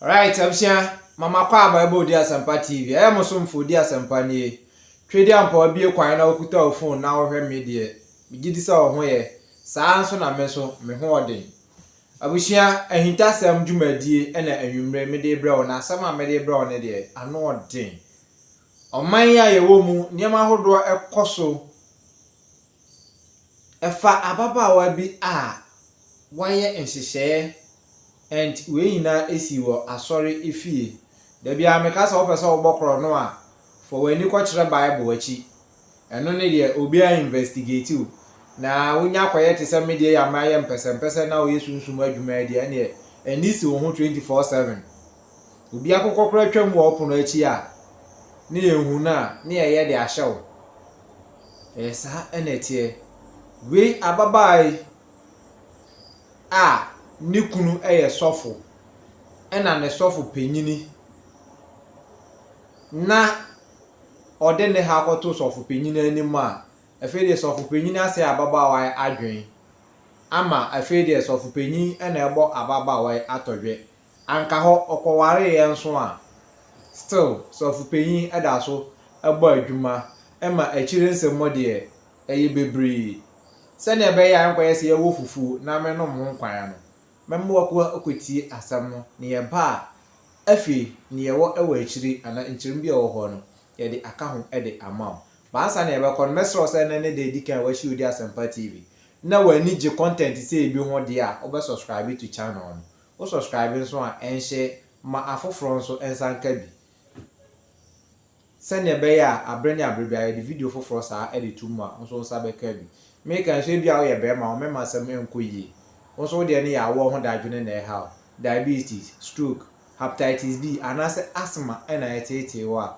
Right, absia mama kwa Bible dia Sampa TV. I am so mfo dia Sampa nie. Twedi ampa obie kwan na okuta o phone na wo hwe me de. Me gidi sa wo ho ye. Saa nso na me so me ho oden. Abusia ahinta sam dwumadie na anwumre me de bra wo na asam a me de bra wo ne de ano oden. Oman ya ye wo mu niam ahodo ekoso. Efa ababa bi a waye nhyehyeye and we na esi wo asori efie da bia meka sa wo pese wo bokro no a for we ni ko kire Bible achi eno ne de obi a investigate o na wonya kwaye te se media ya maye mpese na wo yesunsum adwuma de ne eni si wo ho 24/7 obi akokokro twam wo opono achi a ne ehu na ne ye de ahyew esa enetie we ababai a nikunu eye sofo ena ne sofo penyini na ode ne ha kwato sofo penyini anim a afede sofo penyini ase ababawa adwen ama afede sofo penyin ena ebo ababawa atodwe anka ho okoware ye nso a still sofo penyin eda so ebo adwuma ema akire nsemmode eye bebre se ne be ya nkwa yesi ye wo fufu na me no mo nkwan no memmo ko okotie asam no ne ye ba afi ne ye wo ewa akiri ana nkirim bia wo ho no ye de aka ho e de amaw ba ansa ne ye be kon mesro se ne de dikan wa shi odi Asampa TV na wani je content se ebi ho de a obe subscribe to channel no o subscribe so a enhye ma afoforo so ensanka bi se ne be ya abrani abrebia de video foforo sa e de tuma nso nsa be ka bi me kan so bia wo ye be ma o me ma sam enkoyi also de ne ya wo ho dadwene na ha diabetes stroke hepatitis B anase asthma na etete wa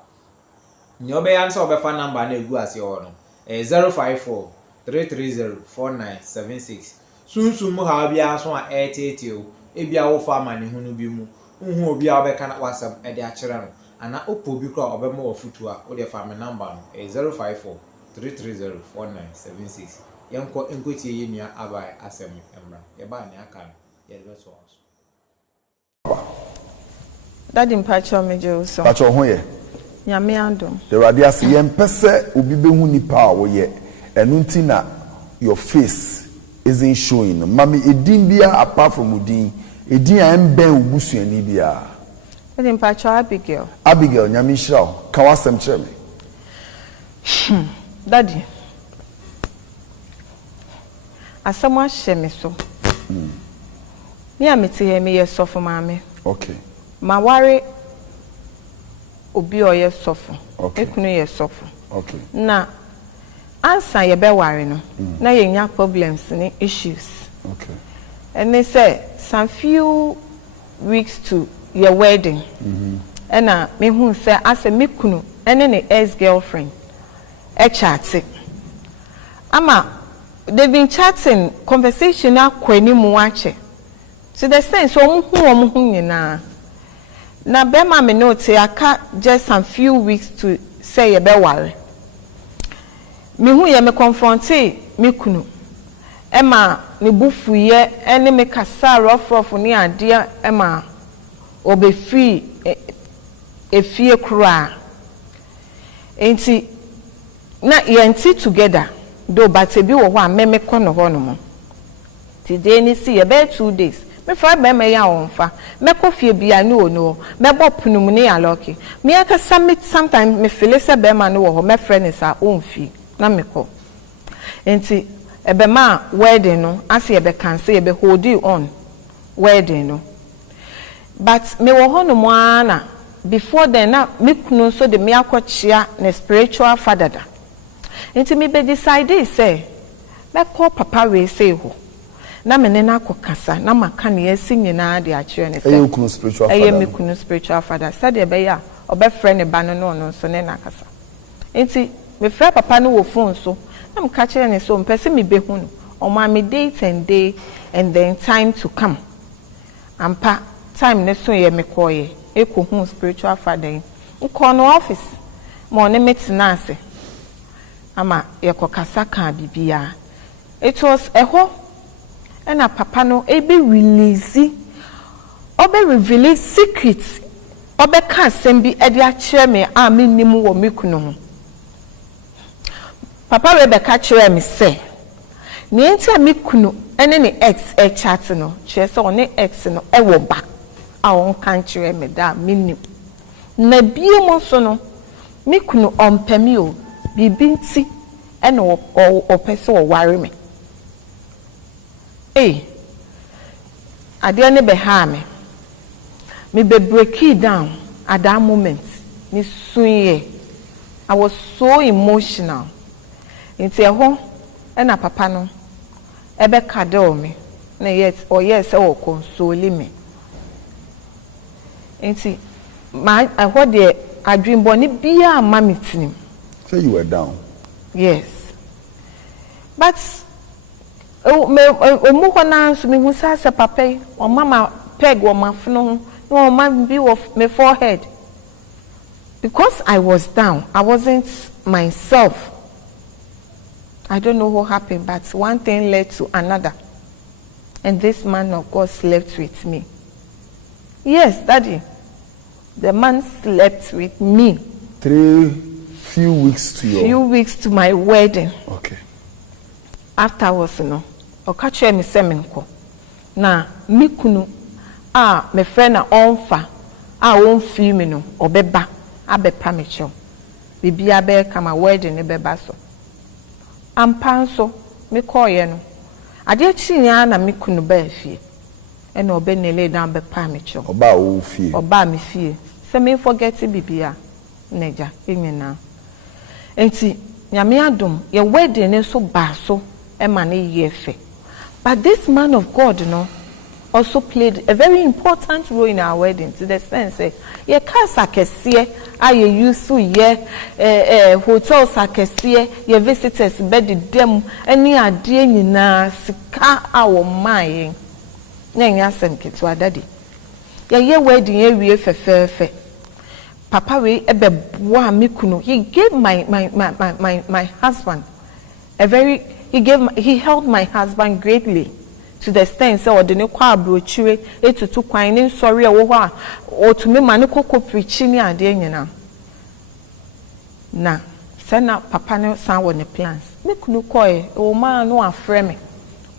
ni obeyan so obefa number na egu ase ho no 054 330 4976 sunsun mu ha bia so a etete o e bia wo fa amane hu no bi mu hu obi a obeka na wasam e de akere no ana opo bi kra obema wo futu a wo de fa me number no 054 330 4976 yanko enkotie yemia abai asem emra ye ba ne aka ye be so Daddy mpacho meje so pacho ho ye nyame andom the radius ye mpese obi be hu nipa a wo ye enu nti na your face isn't showing mami edin bia apart from udin edin a emben obusuani bia Daddy mpacho Abigail nyame hira ka wasem kire me Daddy asama sheme so me amete he me yesofo maame okay ma ware obi o yesofo okay ekunu yesofo okay na ansa ye be ware no na ye nya problems ni issues okay and they say some few weeks to your wedding and me hu say ase me kunu ene ne ex girlfriend e chat ama they've been chatting, conversation akwani mu ache. So the sense omu nyina. Na bema me note aka just some few weeks to say ye be ware. Me hu ye me confronte me kunu. Ema ne bufu ye ene me kasa rough ni ade ema obe free efie kura. Enti na yenti together. Do but be wo ho ameme kono ho no mo today ni see about 2 days me fa be me ya wonfa me kofie bia ni ono me bopunu ni ya loki me aka summit sometimes me feel say be ma no wo ho me friend sa onfi na me ko enti ebe ma wedding no ase ebe cancel ebe hold you on wedding no but me wo ho no mo ana before then na me kunu so de me akochia na spiritual father da Nti me be decide say me call papa we say ho na me ne na akokasa na maka ne asi nyina de akire ne say eye kunu spiritual father eye me kunu spiritual father said e be ya obe friend ba no no so ne na akasa nti me frɛ papa no wo phone so na me ka kire ne so mpese me be hu no o ma me date and day and then time to come ampa time ne so ye me call ye e ko hu spiritual father nko no office mo ne metina ase ama yekokasa ka bibia it was eho ena papa no ebe release obe reveal secrets obe ka asem bi e de a kire me a me nim wo me kunu ho. Papa we be ka kire me say ne enti me kunu ene ne ex e chat no kire se one ex no e wo ba a won kan kire me da me nim na bie mo so no me kunu ompemi o bibi nti e na o pese wo ware me ade ne be ha me be break it down at that moment. Me suye. I was so emotional. Inti eho na papa no ebe kado me na yet or yes o console me. Inti my I heard the dream boni bia mama tinim. So you were down. Yes. But me hona so me hu sa papa o mama peg o mafno no man be of my forehead. Because I was down, I wasn't myself. I don't know what happened, but one thing led to another. And this man of God slept with me. Yes, Daddy. The man slept with me. Few weeks to my wedding. Okay. Afterwards, okache me semenko. Na mi kunu me friend na onfa on feel me no obeba abepa me cho. Bibi abe kama wedding ne beba so. Ampa so me call ye no. Ade chi nya na me kunu ba fie. E na obe ne lay down bepa me cho. Oba o fie. Oba me fie. Se me forget bibia neja enyina. Enti nyame adom ye wedding ne so ba so e ma ne ye fe. But this man of God also played a very important role in our wedding, to the sense ye casa kesie a ye use ye hotels akesie ye visitors bed dem any ade nyina sika awo mai nya asem ketwa daddy ye wedding ye wie fefefe papa we ebeboa me kunu. He gave my husband he helped my husband greatly, to the extent say odene kwa abrochire etutu kwan ne sorry e wo ho a otumi ma ne kokko preach ni ade nyina na say na papa ne san wo ne plans me kunu koy o ma no afre me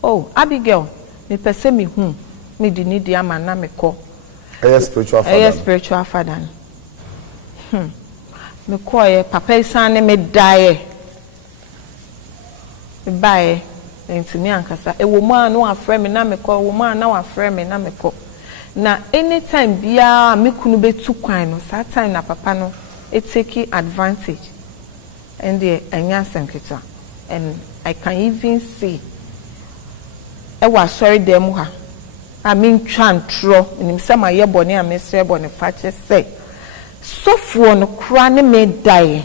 oh Abigail me pese me hu me di ni di ama na me ko spiritual father me koy papa san ne me die bye ntimi ankasa ewoma no afre me na mekọ ewoma na afre me na mekọ na anytime bia me kunu betu kwan no that time na papa no take advantage and the anya senketa and I can even see e wa sorry dem ha I mean twantro nim se ma ye bone a me sre bone fa che say sofo no kra ne me die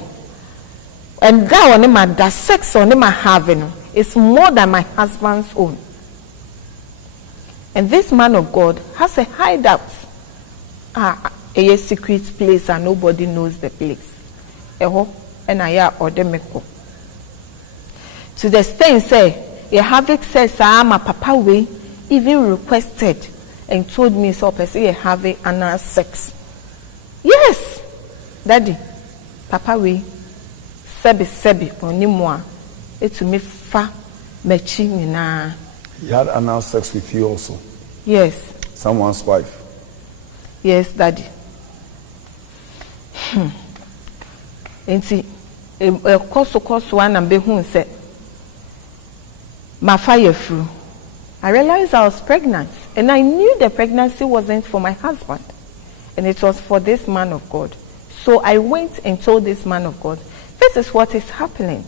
and that one ma da sex on ma having is more than my husband's own. And this man of God has a hideout, a secret place, and nobody knows the place. And I odemeko. To the extent say, you have it says, my papa way even requested and told me so person you have another sex. Yes, Daddy, papa way sebi onimwa to me fa mechi nyina. He had anal sex with you also? Yes. Someone's wife? Yes, Daddy. Enti koso one and be hu say my fire through. I realized I was pregnant and I knew the pregnancy wasn't for my husband and it was for this man of God. So I went and told this man of God, this is what is happening.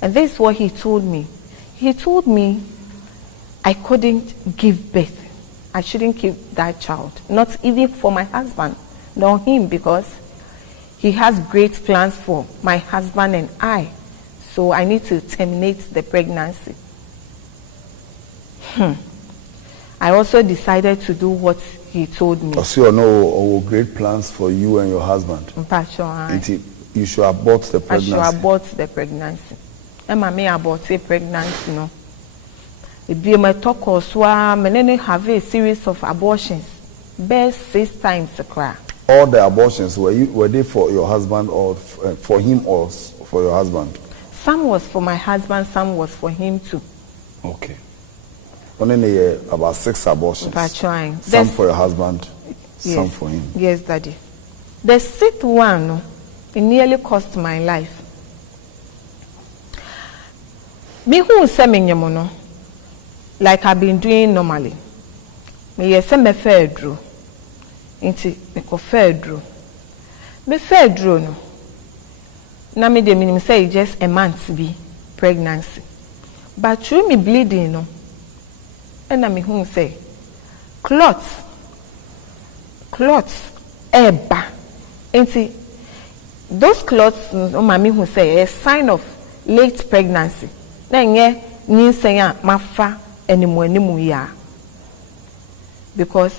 And this is what he told me. He told me I couldn't give birth. I shouldn't keep that child. Not even for my husband, nor him, because he has great plans for my husband and I. So I need to terminate the pregnancy. I also decided to do what he told me. So you know great plans for you and your husband. You should abort the pregnancy. I should abort the pregnancy. Emma may abort a pregnancy, no. It be my talk or swa menene have a series of abortions. best 6 times cry. All the abortions were they for your husband or for him or for your husband? Some was for my husband, some was for him too. Okay. Only about 6 abortions. By trying. Some for your husband, yes, some for him. Yes, Daddy. The 6th one, it nearly cost my life. Me who say me nyamono, like I've been doing normally. Me yes me fair drew. Inti me ko fair drew. Me fair drew no. Na me de minimum say just a month be pregnancy. But through me bleeding no. And na me who say clots eba. Inti those clots no mami who say a sign of late pregnancy. Na nye ninsenya mafa enimu ya. Because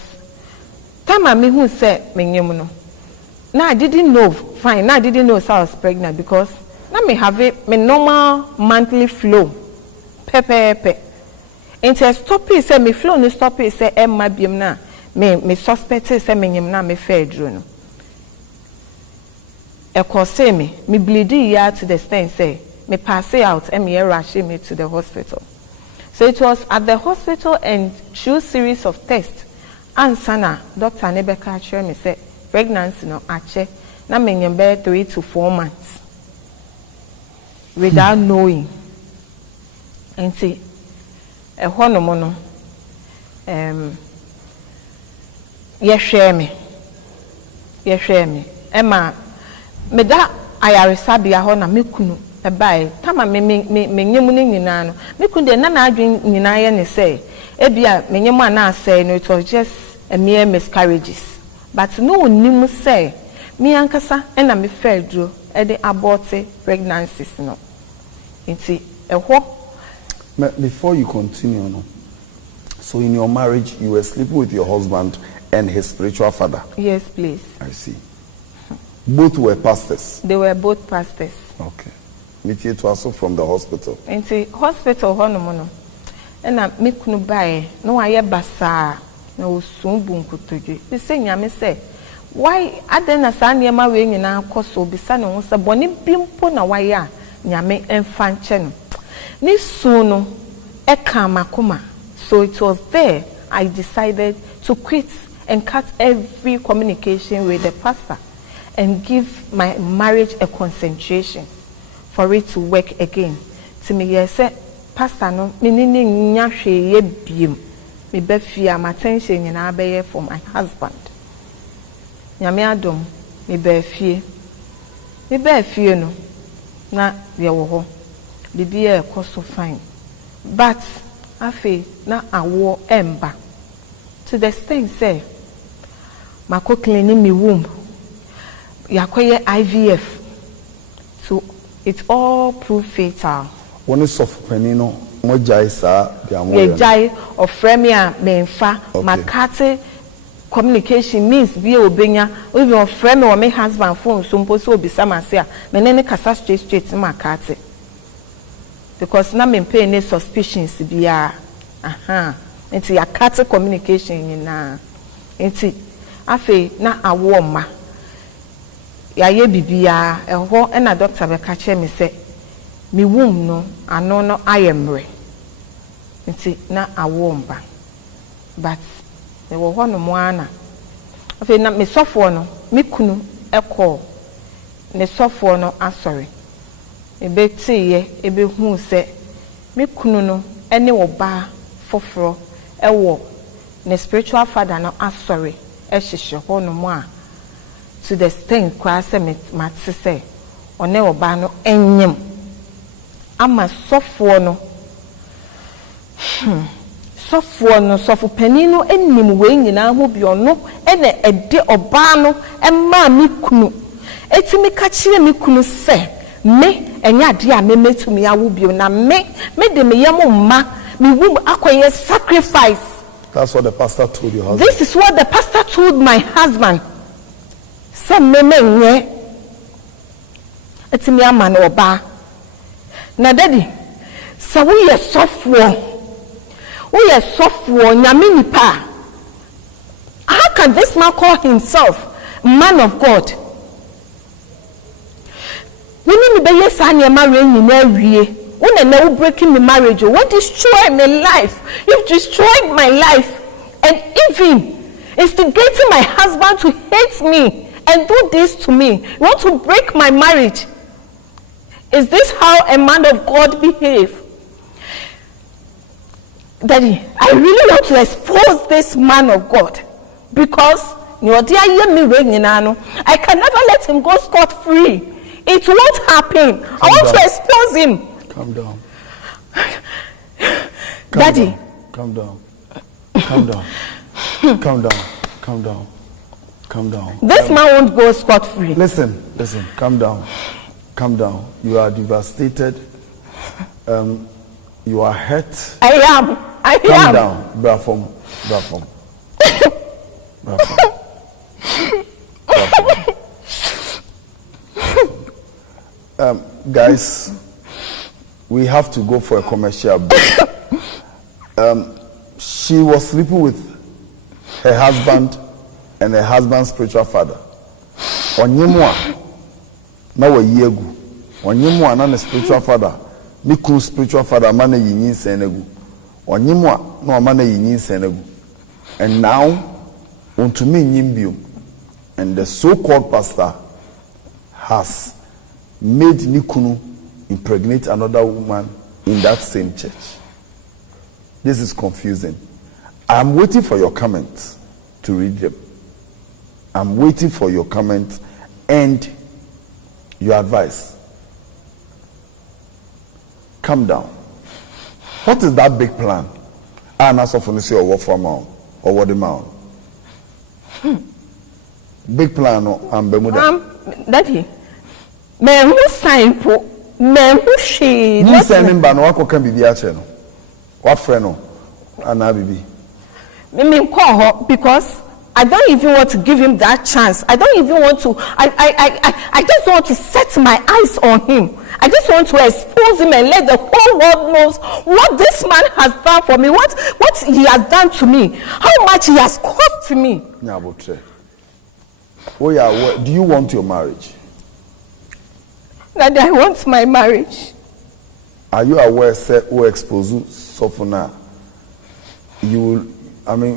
time me who said me no. Now I didn't know fine. Now I didn't know so I was pregnant because now me have it me normal monthly flow. Pepe. Into stop it say me flow no stop it say Emma biem na me suspect say me nyem na me fair drone. E ko say me bleeding ya to the extent say me pass out and me rush me to the hospital. So it was at the hospital and through series of tests. And sana Dr. Nebeka actually me say pregnancy no ache na me nyembe 3 to 4 months without knowing. And see ehwo no mo no ye hwe me ema me da ayaresa bia ho na mekunu ebai tama me nyemu ne nyina no mekunu de na adwen nyina ye ne say ebia me nyemu ana say no it was just a mere miscarriages but no nim say me ankasa na me fedro e de abort pregnancies no nti ehwo. Before you continue, no. So in your marriage, you were sleeping with your husband and his spiritual father? Yes, please. I see. Both were pastors? They were both pastors. Okay. Meet you also from the hospital? In the hospital, no. And I make no buy, no, I have basa, no soon boom could to you. The same, I may say, why I then a son near my wing in our cost will be son was a bonny bimpo na waya, nyame and fanchen. Ni soon, eka makuma. So it was there I decided to quit and cut every communication with the pastor and give my marriage a concentration for it to work again. To me, yes, pastor, no, me nini nyashe ye biem. Me be fear my attention in abeye for my husband. Nyame adom, me be fear. Me be fear no. Na ye wo ho. Bibi e so fine. But afe na awo emba. To the extent say mako cleaning me womb. Yakoye IVF. So it all proved fatal. One is soft penino, mo jai sa ye jai of fremia menfa makate communication means be obenya even of frame or my husband phone so mposo obisa say me ne kasa straight makate. Because na me pay any suspicions bia nti ya cut communication nyina nti afi na awo ma ya ye bibia eho na doctor be ka che me say me womb no ano no ayemre nti na awo mba but me wo ho no mo ana afi na me sofo no me kunu ekọ ne sofo no asori ebe tiye ebe hu se me kunu no ene wo ba foforo ewo ne spiritual father no asori ehihye ho no mo a to the extent kwa se me matse se one wo ba no enyem ama sofo no sofo panino enim we nyina ho bi ono ene ede oba no ema me kunu etimi ka kire me kunu se me enya ade a me metumi awo bio na me de me yam ma me womb akoye sacrifice. That's what the pastor told your husband. This is what the pastor told my husband. Some me nye etimi ama na oba na daddy sa wo ye sofo nyame nipa How can this man call himself man of God? When you be yes, I am marrying in every when now breaking my marriage, what destroy my life? You've destroyed my life, and even instigating my husband to hate me and do this to me. You want to break my marriage? Is this how a man of God behave? Daddy, I really want to expose this man of God because I can never let him go scot-free. It won't happen. I want to expose him. Calm down. Daddy. Calm down. Calm down. Calm down. Calm down. Calm down. This man won't go scot-free. Listen. Calm down. Calm down. You are devastated. You are hurt. I am. Calm down. Brafom. Guys, we have to go for a commercial break. She was sleeping with her husband and her husband's spiritual father. Onyemwa na wa yegu. Onyemwa na spiritual father. Miku spiritual father mana yinyin senegu. Onyemwa na mana yinyin senegu. And now unto me nyimbium. And the so-called pastor has made Nikunu impregnate another woman in that same church. This is confusing. I'm waiting for your comments to read them. I'm waiting for your comments and your advice. Calm down. What is that big plan? Anna Sophonisi or what for mount or what the mount? Big plan and Bermuda. Daddy. Men who sign for men who she. You sending ban what can be the channel. What friend? Anna Bibi. Me call her because I don't even want to give him that chance. I don't even want to. I just want to set my eyes on him. I just want to expose him and let the whole world knows what this man has done for me. What he has done to me. How much he has cost me. Oh yeah. Do you want your marriage? Daddy, I want my marriage. Are you aware, sir, who expose Sophona? You will,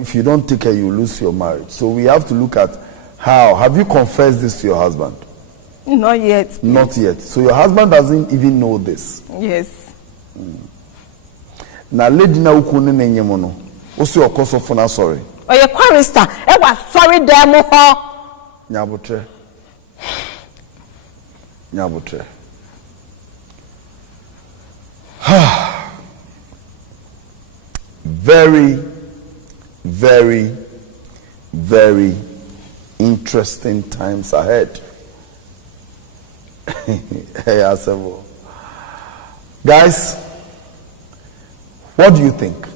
if you don't take care, you lose your marriage. So we have to look at how. Have you confessed this to your husband? Not yet. Please. Not yet. So your husband doesn't even know this. Yes. Now, lady na ukune nenyemono. Also, your cause of sorry. Oh, your chorister. I was sorry, demo. Nyabutre. Very, very, very interesting times ahead. Guys, what do you think?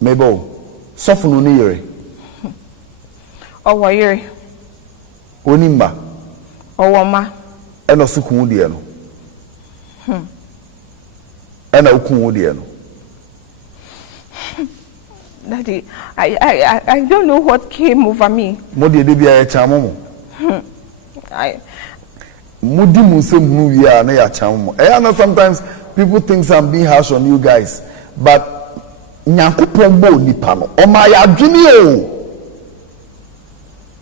Mabel, soften unire. Oh, why? Onimba. Oh, wama. Eno sukun die no. Ena ukun die no. Daddy, I don't know what came over me. Modi de bia ya chamomo. I Mudi musem hu wi a na ya chamomo. I know sometimes people think I'm being harsh on you guys, but Nyankopon bo nipa no. O ma ya dwene o.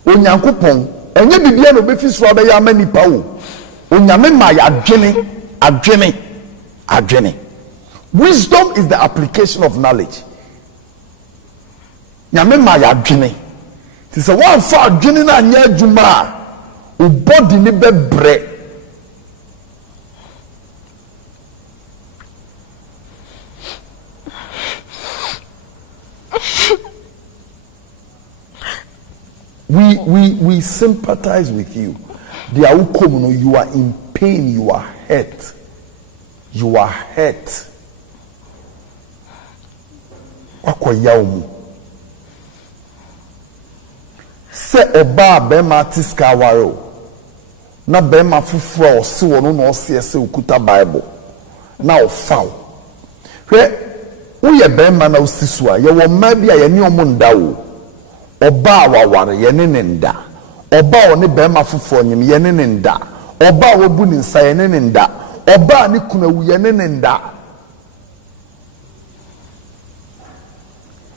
O Nyankopon enye bibia no be fi so abe ya ma nipa o. O nyame ma ya adwene. Wisdom is the application of knowledge. Nyame ma ya adwene. Ti se wan fa adwene na anya adwuma a o body ni bebre. We sympathize with you. You are in pain, you are hurt. Se oba bema tiska waro na bema fufura osi wono na osi ese okuta Bible na ofaw hwe woyɛ bɛrima na wosi so a yɛwɔ mmaa bi a yɛne ɔmo nda o ɔbaa waware yɛne ne nda ɔbaa ɔne bɛrima foforɔ nyim yɛne ne nda ɔbaa wabu ne nsa yɛne ne nda ɔbaa ne kunu awu yɛne ne nda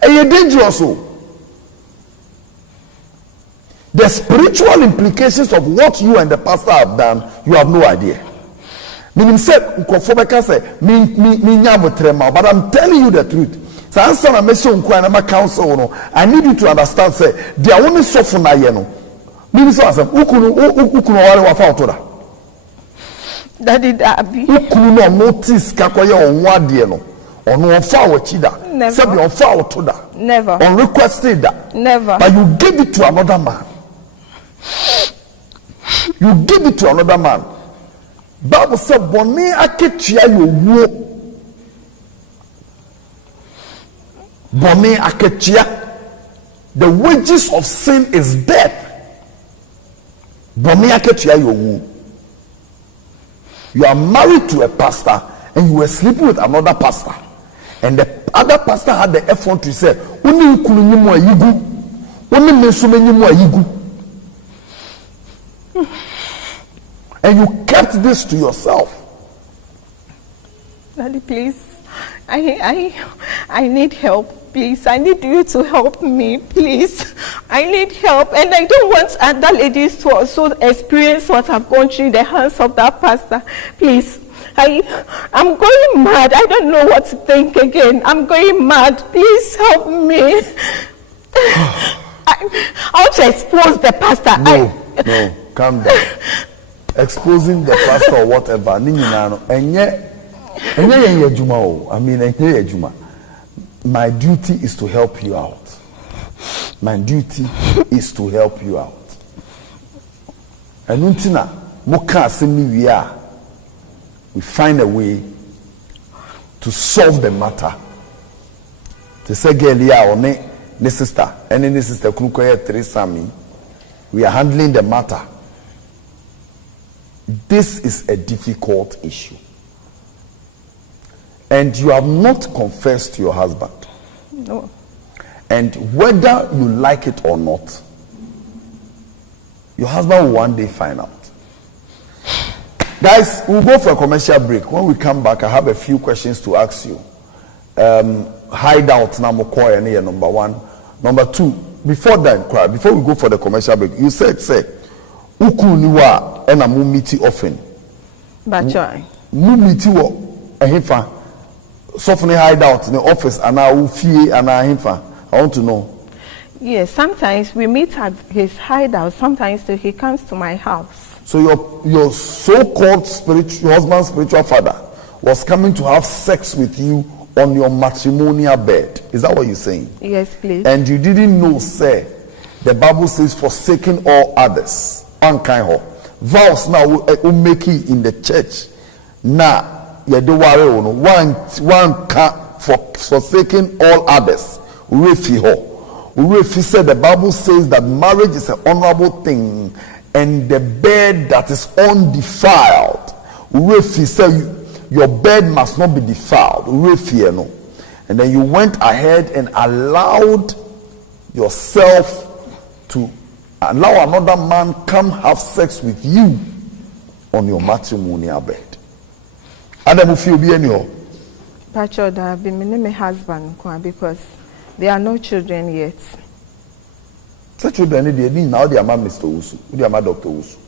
ɛyɛ dangerous o. The spiritual implications of what you and the pastor have done, you have no idea. Meaning said, but I'm telling you the truth. So answer a mission counsel. I need you to understand. Say they are only so for now. Meaning so as Daddy Dabi. No notice kakoya on one day no. On one foul chida. Never. On foul to that. Never. On requested that. Never. But you give it to another man. You give it to another man. Bible said, "Boni aketia yowo." Boni aketia. The wages of sin is death. Boni aketia yowo. You are married to a pastor and you were sleeping with another pastor, and the other pastor had the effort to say, "Uni ukunu nyimu ayigu, uni mesume nyimu ayigu." And you kept this to yourself. Daddy, please. I need help. Please, I need you to help me. Please, I need help, and I don't want other ladies to also experience what I've gone through in the hands of that pastor. Please, I'm going mad. I don't know what to think again. I'm going mad. Please help me. I want to expose the pastor. No, calm down. Exposing the pastor or whatever. I mean, my duty is to help you out. My duty is to help you out. And untina moka semi we find a way to solve the matter. To say girl ya one ne sister, any ne sister kunukoye 3 sami. We are handling the matter. This is a difficult issue. And you have not confessed to your husband. No. And whether you like it or not, your husband will one day find out. Guys, we'll go for a commercial break. When we come back, I have a few questions to ask you. Hideout Namokoya, number 1. Number 2, before that, before we go for the commercial break, you said, say, Ukuniwa and a mumiti often. But try. Mumiti wo ehifa. Soften hideout in the office and I will fee and I want to know. Yes, sometimes we meet at his hideout. Sometimes he comes to my house. So your so-called your husband's spiritual father was coming to have sex with you on your matrimonial bed. Is that what you're saying? Yes, please. And you didn't know, sir. The Bible says, forsaking all others. Unkind. Vows now will make it in the church. Now. You do worry on one for forsaking all others. Urefi said the Bible says that marriage is an honorable thing and the bed that is undefiled. Urefi said your bed must not be defiled. Urefi no. And then you went ahead and allowed yourself to allow another man come have sex with you on your matrimonial bed. Adam feel be any Pacho da be my husband because there are no children yet. Such children they need now their mom Mr. Usu, their mom Dr. Usu.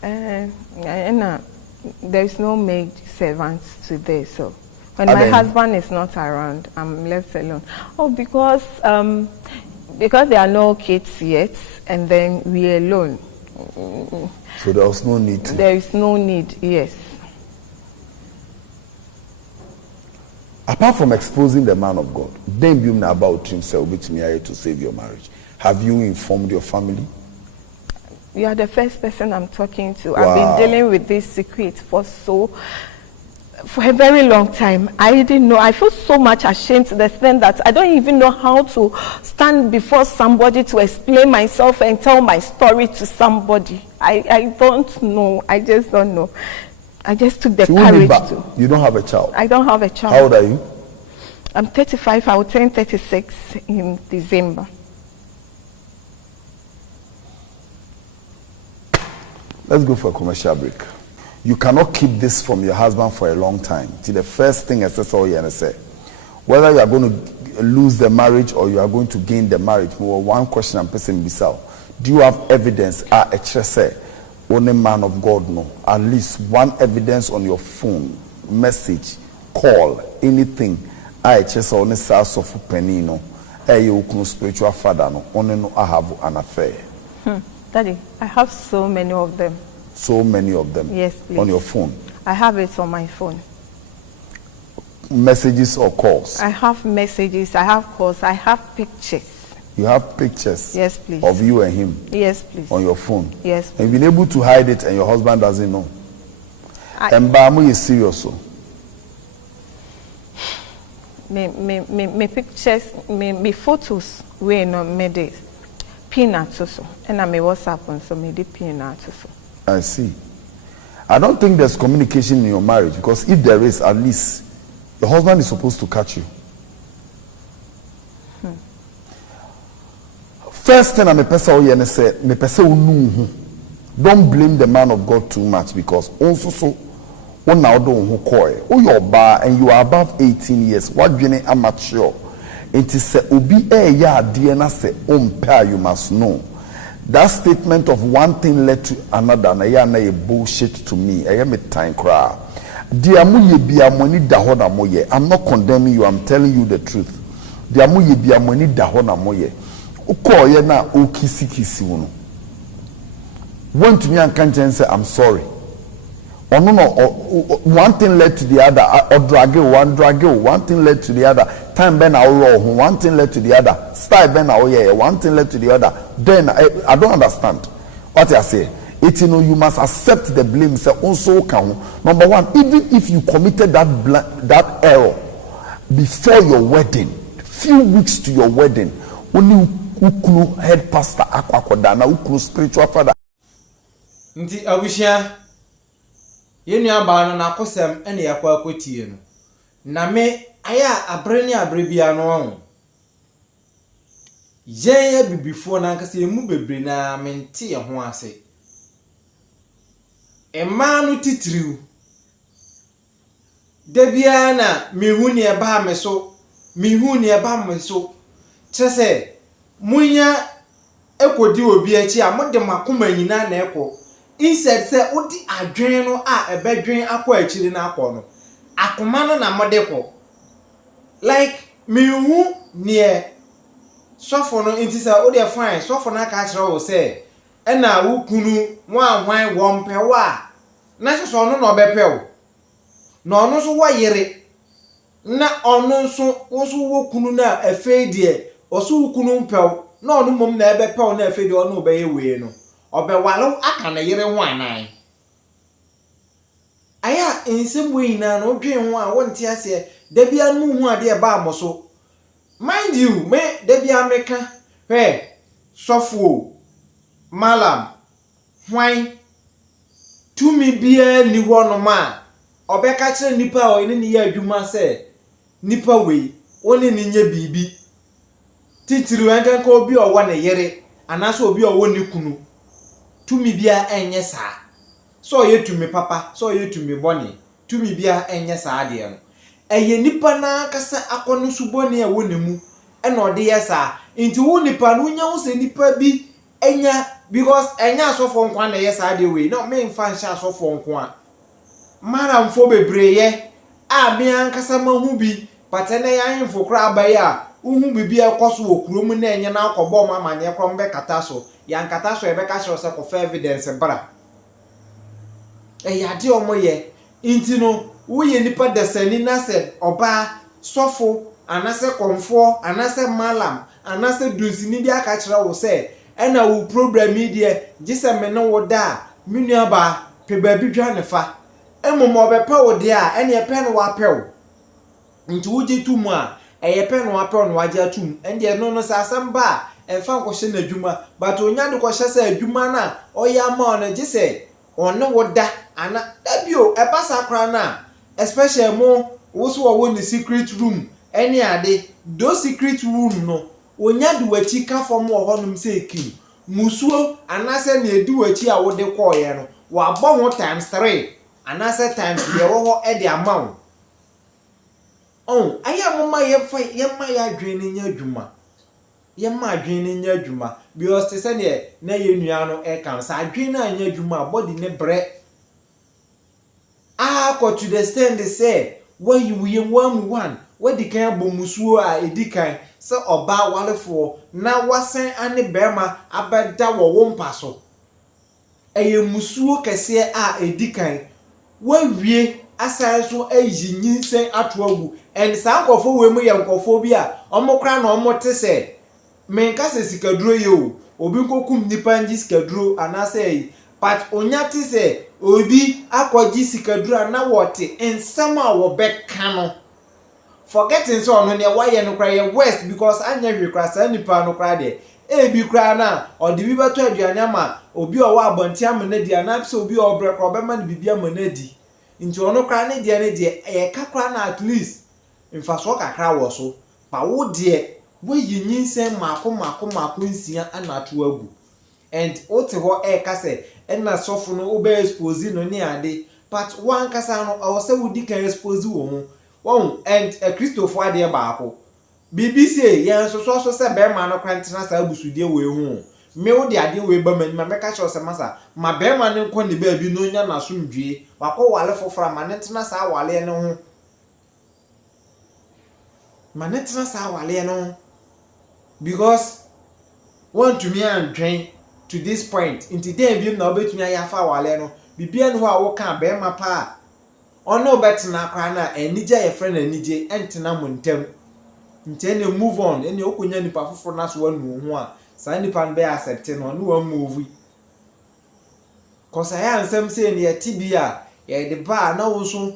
There is no maid servants today, so when my husband is not around, I'm left alone. Oh, because there are no kids yet, and then we're alone. So there was no need. There is no need, yes. Apart from exposing the man of God, then you know about himself with me to save your marriage. Have you informed your family? You are the first person I'm talking to. Wow. I've been dealing with this secret for a very long time. I didn't know. I feel so much ashamed to the extent that I don't even know how to stand before somebody to explain myself and tell my story to somebody. I don't know. I just don't know. I just took the courage to. You don't have a child? I don't have a child. How old are you? I'm 35. I will turn 36 in December. Let's go for a commercial break. You cannot keep this from your husband for a long time. See, the first thing I say, whether you are going to lose the marriage or you are going to gain the marriage. One question I'm pressing myself. Do you have evidence? Only man of God no. At least one evidence on your phone, message, call, anything. I just only source of penino. You spiritual father no. Only no I have an affair. Daddy, I have so many of them. So many of them? Yes, please. On your phone? I have it on my phone. Messages or calls? I have messages, I have calls, I have pictures. You have pictures? Yes, please. Of you and him? Yes, please. On your phone? Yes, please. And you've been able to hide it and your husband doesn't know? And Bamu is serious so? Me pictures, me photos, we no me de pin at so. And I me WhatsApp on so me de pin at so. I see. I don't think there's communication in your marriage because if there is, at least your husband is supposed to catch you. First thing I'm a person say, me person don't blame the man of God too much because also so when now don't who call your bar and you are above 18 years. What you amateur? It is say obi ya DNA say you must know. That statement of one thing led to another na ya na bullshit to me. I am a time cry. I'm not condemning you, I'm telling you the truth. Went to me and can't say I'm sorry. Oh no, one thing led to the other, or one thing led to the other. Time ben one thing led to the other. Style ben one thing led to the other. Then I don't understand what I say. It you must accept the blame. Say also can number one, even if you committed that error before your wedding, few weeks to your wedding, only ukunu head pastor akwakoda na ukunu spiritual father. Nti abushia yenu aba no na kosem ene yakwa akotie no na me aya abrani abrebia no ho yen bibifo na nkase emu bebre na mente ye ho ase emma no titiriu debia na mehu ne eba me so chese munya ekodi obi achi a mode makoma nyina na eko instead say odi adwen no a ebedwen akwa achiri na akọ no akoma no na mode ko like mehu ne sofo no inti say odi fine sofo na ka kire wo say ena wo kunu nwan wo mpewa na so no no bepew no no so wo yire na ono so wo so wo kunu na afeedie oso wo kunu mpew na ono mom na ebepew na afeedie ono obeye we no obewalo aka na yire ho anan aya ensemwe ina no dwen ho a wonte ase da bia no hu ade e ba amoso mind you me da bia meka sofo malam hwan tumi bia ni wono ma obeka kire nipa o ni ya adwuma se nipa we oni ni nya bibi titiru enkan obi o wo ne yire anaso obi o wo ni kunu tumi bia enye saa so ye tumi papa so ye tumi boni tumi bia enye saa de no eye nipa na kasa akonu suboni e wonemu e na ode ye saa nti wo nipa no nya wo se nipa bi enya because enya asofo nkwa na ye saa de we no me mfa nsha asofo nkwa mara mfo bebreye a me ankasa mahu bi patene ya hemfo kra abai a uhu bibi ekoso okurom na enye na akọbọ ma manye krom be kata so ya nkata so ebe ka shiro se ko evidence bra ya de omoye intino woye nipa desani na se oba sofo anase komfo anase malam anase dunsini dia ka kira wo se ena wo problem die gise me no wo da minu aba pe ba bi dwa ne fa emomo be pa wo de a ene e pe no wa pew nti wo je tumu a eye pe no wa pew no wa je atum ende no sa asamba emfa nkohye na adwuma but onya de kohye sa adwuma na oya ma ono gise ono wo da ana dabio e pasa kra na especially mo wo so wo ni secret room any ade do secret room no onya de wachi ka fom wo honum se ekim musuo anase na edi wachi a wo de koye no wa bo ho times 3 anase times ye wo ho e de amount oh aya mama ye fa ye ma ya dwen ni nya adwuma ye ma adwen ni nya adwuma because te se ne na ye nua no e kan sa adwen na nya adwuma body ne bre ko to the stand they say when you ye one where the kan bomusuo a edikan se oba walefo na wasen ane bema abeda wo wompa so eye musuo kese a edikan wawie asan so ayi nyinsen ato agu and sankofo we mu ye nkofo bi a omokra na omote se menka se sikaduro ye o obi nkokum nipa nji sikaduro anase but onyati se obi akwaji sikadura na wote ensama wo beka no forgetting so no ne waye no kra ye west because anya hwekra sa nipa no kra de e bi kra na odi bi beto aduane ma obi o wa abonti amana di ana so obi o bre kra be ma ne bibia amana di nti ono kra ne de ne de e ka kra na at least mfaso kakra wo so pa wo de wo yinyinsen mako nsia anato agu and ote ho e ka se na sofo no obe expose no ni ade but one kasa no o se wudi kan expose wo ho won and a Christopher ade baako BBC yen so se be ma no kwantina sa abusudie we ho me wo de ade we ba mani ma meka cho se masa ma be ma ne nko ne ba bi no nya na so ndwie wako wale fofora ma ne tina sa wale ne ho ma ne tina sa wale no because want to me and drain to this point into dem bi na obetumi ayafa wale no bibia no a wo kan be ma pa ono betina kwa na enije ye friend enije entina montem ntene move on ene okonya nipa foforo na so wanu ho a sa nipa be accept no no wa move cause ya nsem se ne tibia ye de ba na wo so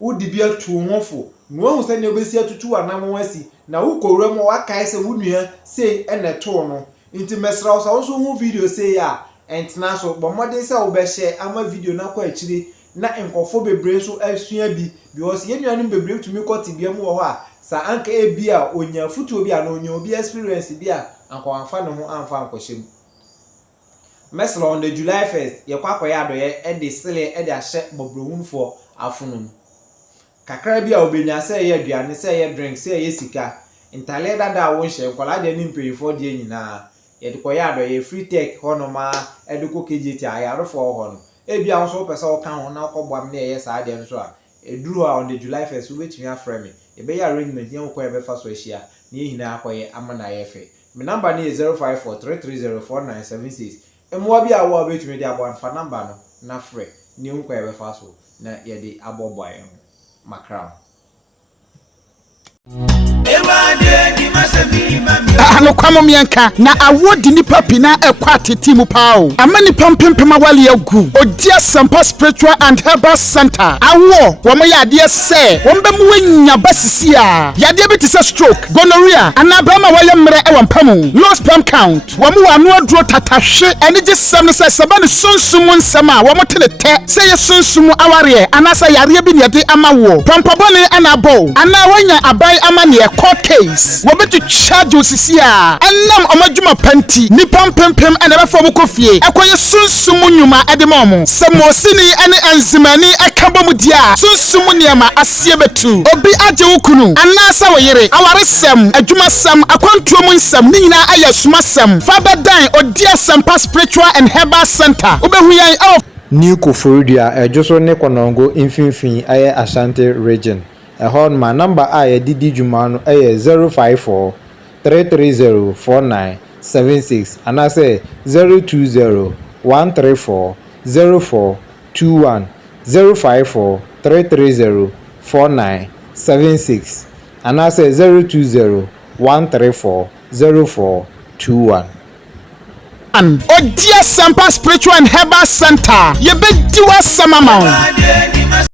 wo de bia tu hofo no hu se ne obesi atutu anam wasi na wo kowura mo wakai se wo nua se ene to no inti mesra so so hu video se ya entina so bomode se wo be share ama video na kwa akire na enkofo bebre so asua bi because ye nuanu bebre tumi kwoti bia mu wo ho a sa anka e bia onya futu obi a na onya obi experience bia anko anfa ne ho anfa ankohyem mesra on the July 1st ye kwakoya do ye e de sele e de ahye bobrohunfo afunum kakra bia obenya se ye aduane se ye drink se ye sika intale dada wo hye nkola de ni mpeyifo de nyina ye de koya do ye free tech honoma e de ko kejeti ayarefo ho no e bia so pese o kan ho na kobam na ye sa de nso a eduru on the July 1st we betumi afrɛ me e be ya arrangement ye ko ye be fa so ahia na ye hina akoye amana ye fe me number ni 0543304976 emwa bia wo betumi de abo anfa number no na frɛ ni nko ye be fa so na ye de abobo aye makra ano kwamo mianka na awodi nipa pina ekwa tete mu pao amani pampempema wale agu odia sampa spiritual and herbal center awo wo mo yade se wo mbe mu wanya basisi a yade bi tse stroke gonorrhea anabama wale mre e wampamu low sperm count wo mo wano aduro tatahwe ene je sam ne se sabane sunsum nsam a wo mo tenete se ye sunsum aware anasa yare bi ne yade amawo pampabone anabo ana wanya abai amane court case wo betu charge osisi a enam omadwuma panti ni pampempem ene be fo bokofie ekoye sunsum nyuma edemom samosini ene enzimani akabom dia sunsum niama asie betu obi age wokunu anasa woyere awaresem adwuma sam akwantuom nsam ni nyina aya sumasem fabadan odia sampa spiritual and herbal center obehu yan New Koforidia ejoso ne konongo infinfin aye Ashanti region ehon ma number a didi juma no 054 330 4976 anase 020 134 0421 054 330 4976 anase 020 134 0421 Odia Sampa Spiritual and Herbal Center. Ye be diwa samamount.